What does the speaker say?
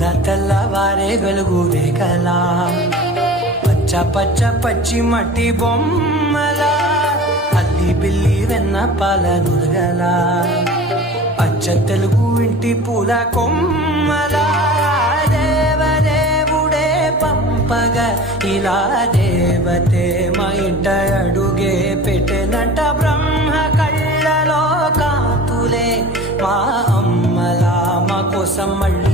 తెల్లవారే వెలుగు రేఖలా పచ్చ పచ్చ పచ్చి మట్టి బొమ్మలా అల్లి బిల్లి వెన్న పాల నురగలా అచ్చ తెలుగు ఇంటి పూల కొమ్మలా దేవదేవుడే పంపగ ఇలా దేవతే మా ఇంట అడుగే పెట్టెనంట బ్రహ్మ కళ్ళలో కాతులే మా అమ్మలా మా కోసం మళ్ళీ